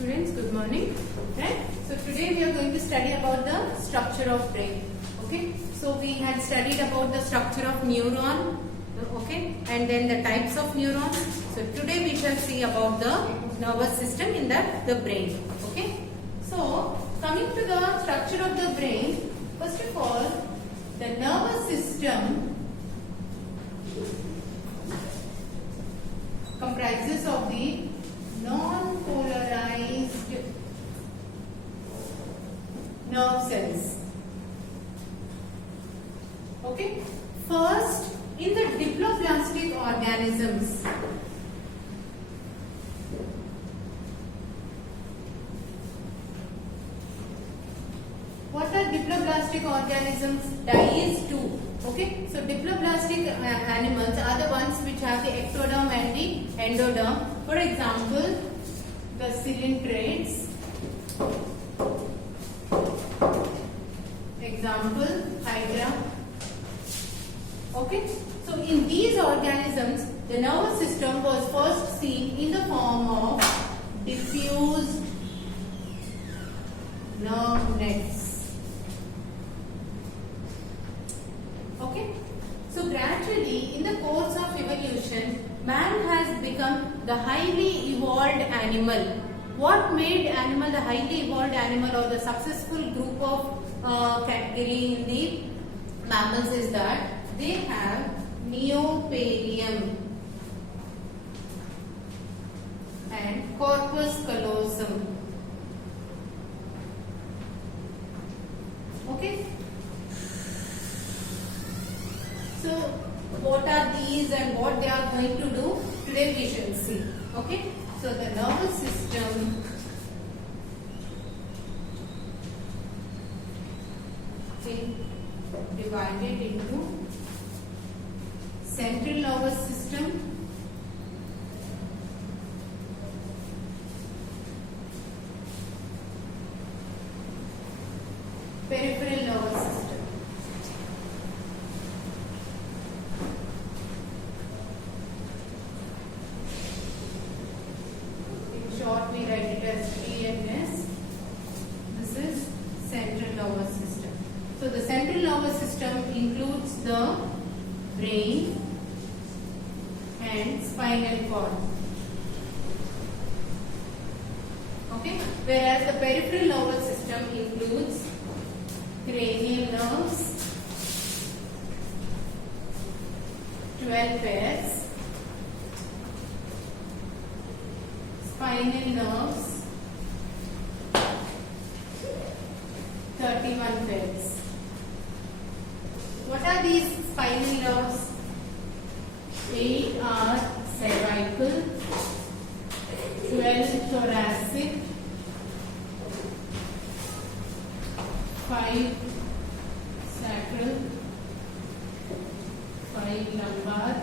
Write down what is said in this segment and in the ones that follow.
Students, good morning. Right? So today we are going to study about the structure of brain. Okay. So we had studied about the structure of neuron. Okay. And then the types of neurons. So today we shall see about the nervous system in the brain. Okay. So coming to the structure of the brain, first of all, the nervous system comprises of the non-polarized nerve cells. Okay. First, in the diploblastic organisms, what are diploblastic organisms? Dies two. Okay, so diploblastic animals are the ones which have the ectoderm and the endoderm. For example, the coelenterate. Example, Hydra. Okay, so in these organisms, the nervous system was first seen in the form of diffuse nerve nets. Okay, so gradually in the course of evolution, man has become the highly evolved animal. What made animal the highly evolved animal or the successful group of category in the mammals is that they have neoperium and corpus callosum. Okay. So what are these and what they are going to do? Today we shall see. Okay. So the nervous system is divided into central nervous system, peripheral nervous system. Short, we write it as CNS. This is central nervous system. So the central nervous system includes the brain and spinal cord. Okay. Whereas the peripheral nervous system includes cranial nerves, 12 pairs. Spinal nerves, 31 pairs. What are these spinal nerves? 8 are cervical, 12 thoracic, 5 sacral, 5 lumbar,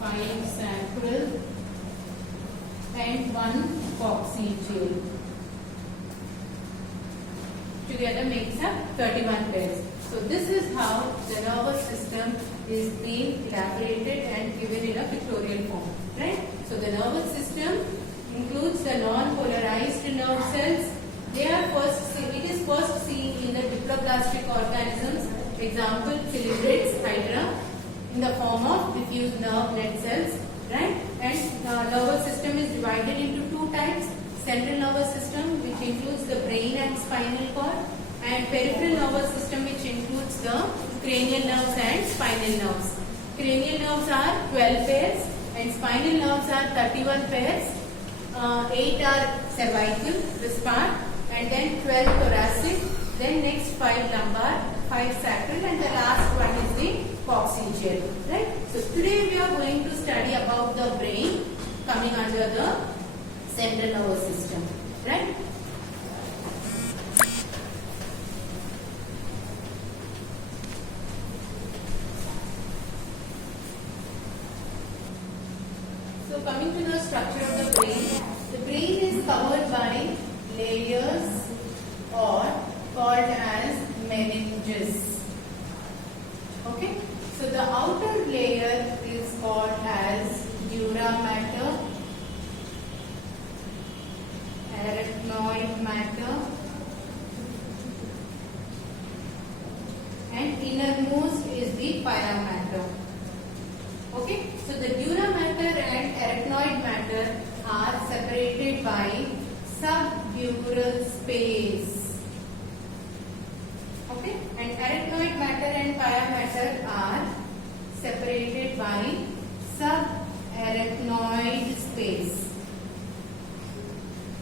5 sacral, and 1 coccygeal. Together makes up 31 pairs. So this is how the nervous system is being elaborated and given in a pictorial form. Right? So the nervous system includes the non-polarized nerve cells. They are it is first seen in the diploblastic organisms. Example, coelenterate Hydra, in the form of diffuse nerve net cells. Right? And nervous system is divided into two types: central nervous system, which includes the brain and spinal cord, and peripheral nervous system, which includes the cranial nerves and spinal nerves. Cranial nerves are 12 pairs and spinal nerves are 31 pairs. 8 are cervical, this part, and then 12 thoracic, then next 5 lumbar, 5 sacral, and the last one is the coccygeal. Right? So today we are going to study about the brain coming under the central nervous system. Right? So coming to the structure of the brain is covered by layers or called as meninges. Okay. So the outer layer is called as dura mater, matter and innermost is the pia matter. Okay, so the dura matter and arachnoid matter are separated by subdural space. Okay, and arachnoid matter and pia matter are separated by subarachnoid space.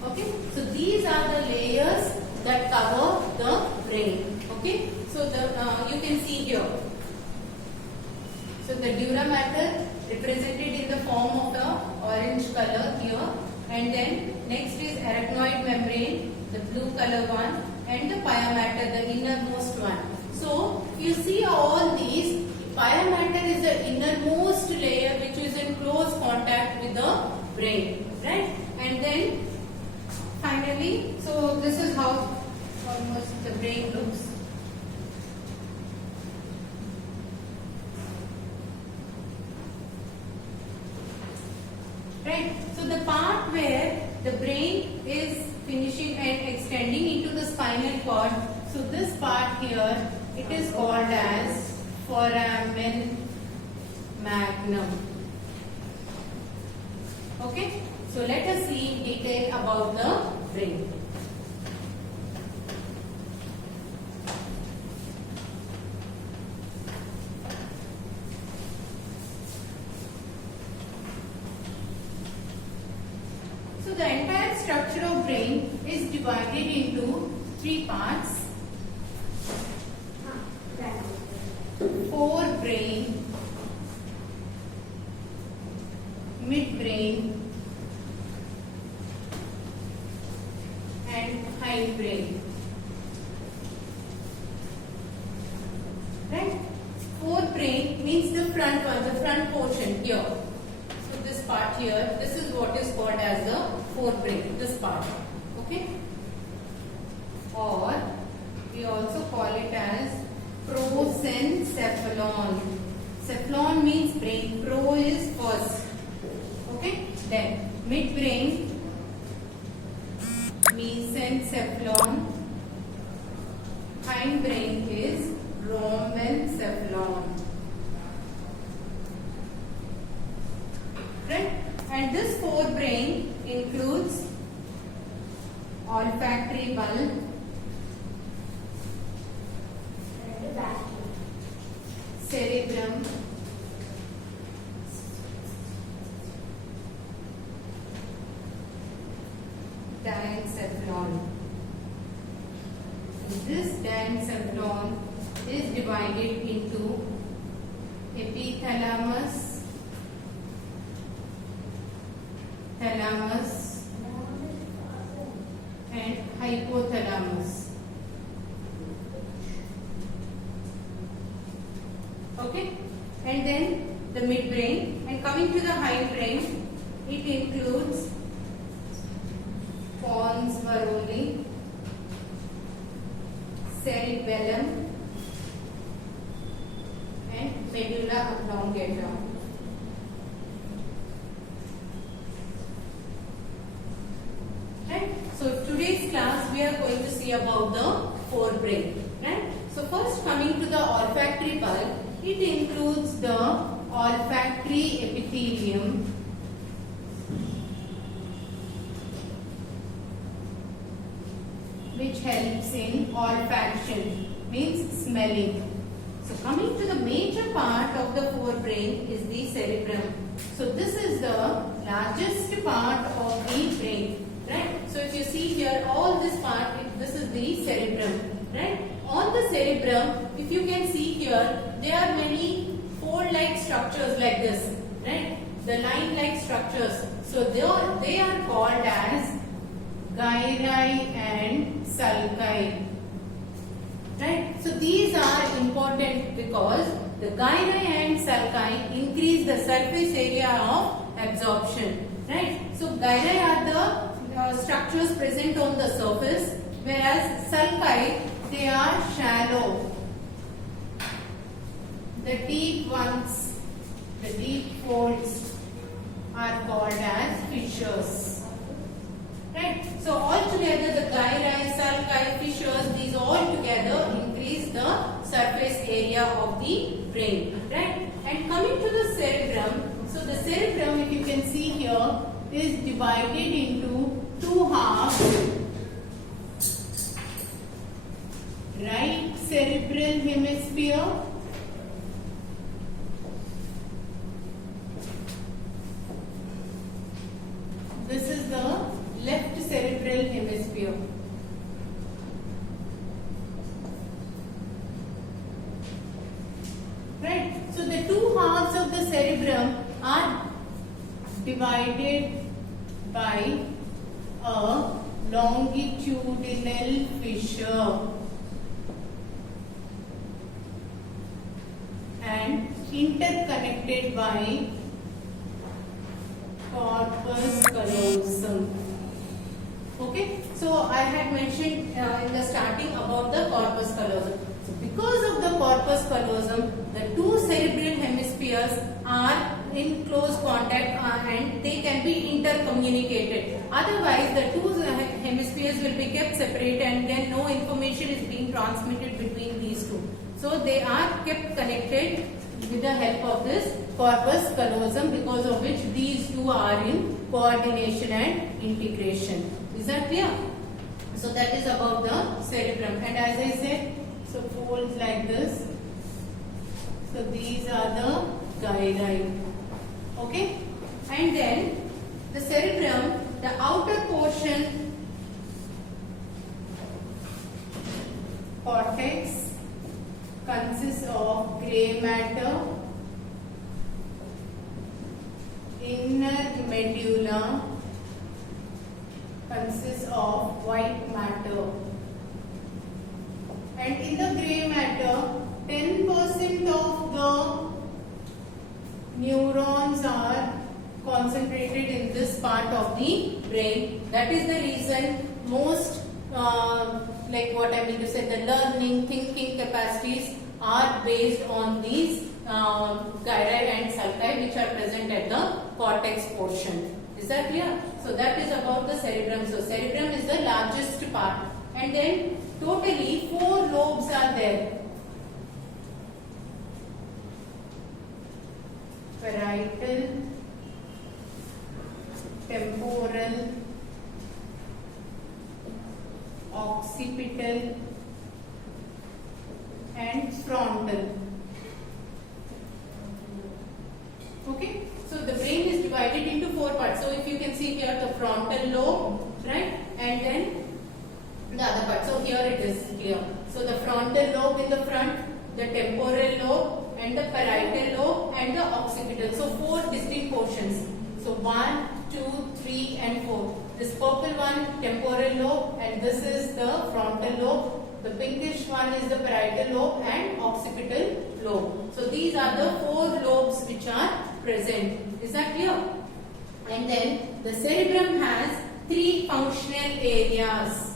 Okay, so these are the layers that cover the brain. Okay, so you can see here. So the dura matter represented in the form of the orange color here, and then next is arachnoid membrane, the blue color one, and the pia matter, the innermost one. So you see all these, pia matter is the innermost layer which is in close contact with the brain, right? And then finally, so this is how almost the brain looks. Right? So the part where the brain is finishing and extending into the spinal cord, so this part here, it is called as foramen magnum. Okay? So let us see in detail about the brain. So the entire structure of brain is divided into three parts. Forebrain, midbrain, and hindbrain. Right? Forebrain means the front one, the front portion here. So this part here, this is what is called as the forebrain, this part. Okay? Or we also call it as prosencephalon. Cephalon means brain. Pro is first. Okay? Then midbrain, mesencephalon. Hindbrain is rhombencephalon. Right? And this forebrain includes olfactory bulb, cerebrum, diencephalon. This diencephalon is divided into epithalamus, thalamus, and hypothalamus. Okay, and then the midbrain, and coming to the hindbrain, it includes pons varolii, cerebellum, and medulla oblongata. Right? So today's class we are going to see about the forebrain. Right? So first, coming to the olfactory bulb, it includes the olfactory epithelium, which helps in olfaction, means smelling. So coming to the major part of the forebrain is the cerebrum. So this is the largest part of the brain. Right? So if you see here, all this part, this is the cerebrum. Right? On the cerebrum, if you can see here, there are many fold-like structures like this. Right? The line-like structures. So they are called as gyri and sulci. Right? So these are important because the gyri and sulci increase the surface area of absorption. Right? So gyri are the structures present on the surface, whereas sulci, they are shallow. The deep ones, the deep folds are called as fissures. Right? So altogether the gyri, sulci, fissures, these all together increase the surface area of the brain, right? And coming to the cerebrum, so the cerebrum, if you can see here, is divided into two halves. Right cerebral hemisphere this is the left cerebral hemisphere. Right, so the two halves of the cerebrum are divided by a longitudinal fissure and interconnected by corpus callosum. Okay, so I had mentioned in the starting about the corpus callosum. So because of the corpus callosum, the two cerebral hemispheres are in close contact and they can be intercommunicated. Otherwise, the two hemispheres will be kept separate and then no information is being transmitted between these two. So they are kept connected with the help of this corpus callosum, because of which these two are in coordination and integration. Is that clear? So that is about the cerebrum. And as I said, so folds like this. So these are the gyri. Okay? And then the cerebrum, the outer portion, cortex, consists of grey matter, inner medulla consists of white matter, and in the grey matter 10% of the neurons are concentrated in this part of the brain. That is the reason most like what I mean to say, the learning, thinking capacities are based on these gyri and sulci which are present at the cortex portion. Is that clear? So that is about the cerebrum. So cerebrum is the largest part, and then totally 4 lobes are there. Parietal, temporal, occipital and frontal. Okay, so the brain is divided into 4 parts. So if you can see here, the frontal lobe, right, and then the other part. So here it is clear. So the frontal lobe in the front, the temporal lobe and the parietal lobe and the occipital. So 4 distinct portions. So 1, 2, 3 and 4. This purple one, temporal lobe, and this is the frontal lobe. The pinkish one is the parietal lobe and occipital lobe. So these are the 4 lobes which are present. Is that clear? And then the cerebrum has 3 functional areas.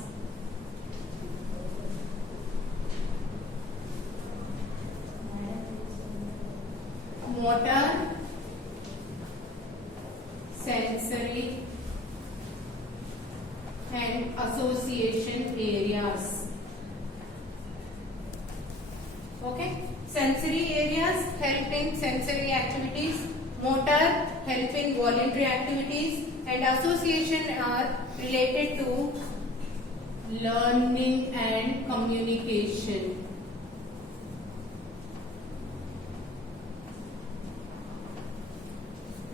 Motor, sensory and association areas. Okay, sensory areas help in sensory activities, motor help in voluntary activities, and association are related to learning and communication.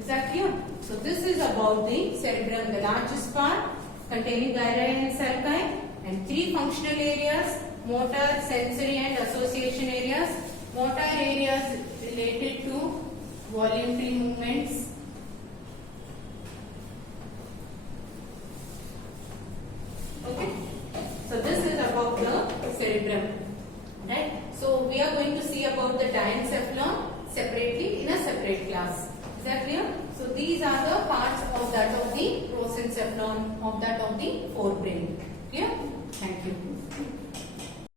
Is that clear? So this is about the cerebrum, the largest part containing gyri and sulci, and 3 functional areas: motor, sensory and association areas. Motor areas related to voluntary movements. Okay, so this is about the cerebrum, right? So we are going to see about the diencephalon separately in a separate class. Is that clear? So these are the parts of that of the prosencephalon, of that of the forebrain. Clear? Thank you.